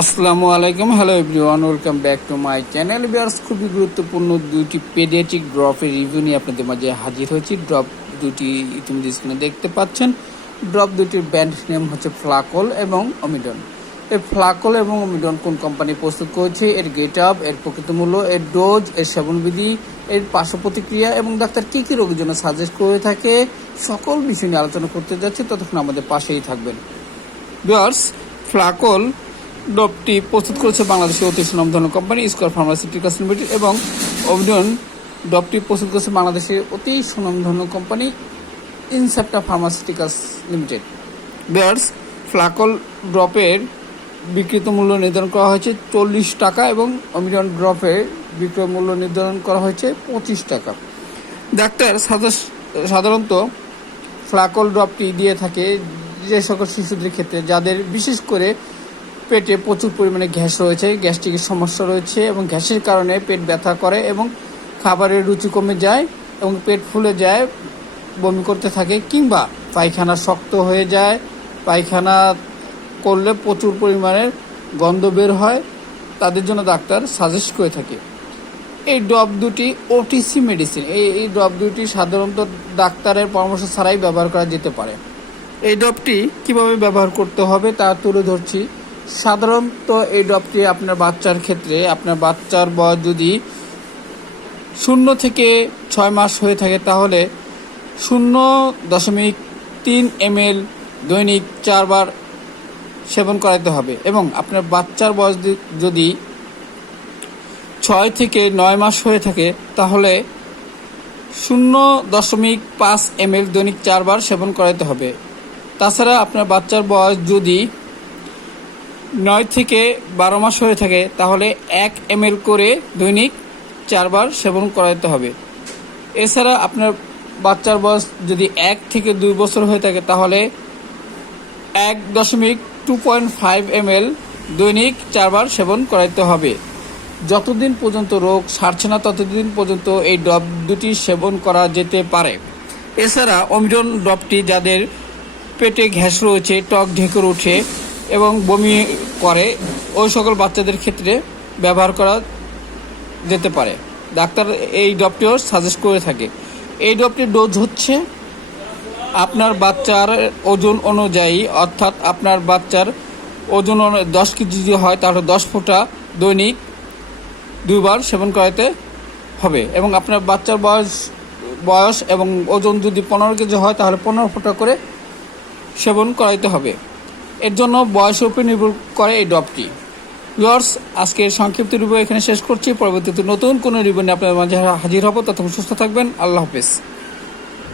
আসসালামু আলাইকুম, hello everyone, welcome back to my channel. Viewers, খুবই গুরুত্বপূর্ণ দুইটি পেডিয়াট্রিক ড্রপের রিভিউ নিয়ে আপনাদের মাঝে হাজির হয়েছি। ড্রপ দুটি ইতিমধ্যে স্ক্রিনে দেখতে পাচ্ছেন। ড্রপ দুটির ব্র্যান্ড নেম হচ্ছে ফ্লাকল এবং অমিডন। এই ফ্লাকল এবং অমিডন কোন কোম্পানি প্রস্তুত করেছে, এর গেট আপ, এর প্রকৃত মূল্য, এর ডোজ, এর সেবনবিধি, এর পার্শ্ব প্রতিক্রিয়া এবং ডাক্তার কী কী রোগের জন্য সাজেস্ট করে থাকে, সকল বিষয় নিয়ে আলোচনা করতে যাচ্ছে। ততক্ষণ আমাদের পাশেই থাকবেন। ভিউয়ার্স, ফ্লাকল ড্রপটি প্রস্তুত করেছে বাংলাদেশের অতি সুনামধন্য কোম্পানি স্কয়ার ফার্মাসিউটিক্যালস লিমিটেড এবং অমিডন ড্রপটি প্রস্তুত করেছে বাংলাদেশের অতি সুনামধন্য company Incepta pharmaceuticals limited. Viewers, ফ্লাকল ড্রপের বিক্রিত মূল্য নির্ধারণ করা হয়েছে 40 টাকা এবং অমিডন ড্রপের বিক্রয় মূল্য নির্ধারণ করা হয়েছে 25 টাকা। ডাক্তার সাধারণত ফ্লাকল ড্রপটি দিয়ে থাকে যে সকল শিশুদের ক্ষেত্রে যাদের বিশেষ করে পেটে প্রচুর পরিমাণে গ্যাস রয়েছে, গ্যাস্ট্রিকের সমস্যা রয়েছে এবং গ্যাসের কারণে পেট ব্যথা করে এবং খাবারের রুচি কমে যায় এবং পেট ফুলে যায়, বমি করতে থাকে, কিংবা পায়খানা শক্ত হয়ে যায়, পায়খানা করলে প্রচুর পরিমাণে গন্ধ বের হয়, তাদের জন্য ডাক্তার সাজেস্ট করে থাকে। এই ড্রপ দুটি ওটিসি মেডিসিন। এই ড্রপ দুটি সাধারণত ডাক্তারের পরামর্শ ছাড়াই ব্যবহার করা যেতে পারে। এই ড্রপটি কিভাবে ব্যবহার করতে হবে তা তুলে ধরছি। সাধারণত এই ড্রপটি আপনার বাচ্চার ক্ষেত্রে, আপনার বাচ্চার বয়স যদি 0 থেকে 6 মাস হয়ে থাকে তাহলে 0.3 ml দৈনিক 4 বার সেবন করাতে হবে এবং আপনার বাচ্চার বয়স যদি 6 থেকে 9 মাস হয়ে থাকে তাহলে 0.5 ml দৈনিক 4 বার সেবন করাতে হবে। তাছাড়া আপনার বাচ্চার বয়স যদি 9 থেকে 12 মাস হয়ে থাকে তাহলে 1 ml করে দৈনিক 4 বার সেবন করাতে হবে। এছাড়া আপনার বাচ্চার বয়স যদি 1 থেকে 2 বছর হয়ে থাকে তাহলে 1.25 ml দৈনিক 4 বার সেবন করাতে হবে। যতদিন পর্যন্ত রোগ সারছে না ততদিন পর্যন্ত এই ড্রপ দুটি সেবন করা যেতে পারে। এছাড়া অমিডন ড্রপটি যাদের পেটে গ্যাস রয়েছে, টক ঢেকুর ওঠে এবং বমি করে, ওই সকল বাচ্চাদের ক্ষেত্রে ব্যবহার করা যেতে পারে। ডাক্তার এই ড্রপটিও সাজেস্ট করে থাকে। এই ড্রপটির ডোজ হচ্ছে আপনার বাচ্চার ওজন অনুযায়ী, অর্থাৎ আপনার বাচ্চার ওজন 10 কেজি যদি হয় তাহলে 10 ফোঁটা দৈনিক 2 বার সেবন করাতে হবে এবং আপনার বাচ্চার বয়স এবং ওজন যদি 15 কেজি হয় তাহলে 15 ফোঁটা করে সেবন করাইতে হবে। এর জন্য বয়সের উপর নির্ভর করে এই ড্রপটি। ভিউয়ার্স, আজকের সংক্ষিপ্ত রিভিউ এখানে শেষ করছি। পরবর্তীতে নতুন কোনো রিভিউ নিয়ে আপনাদের মাঝে হাজির হব। ততক্ষণ সুস্থ থাকবেন। আল্লাহ হাফেজ।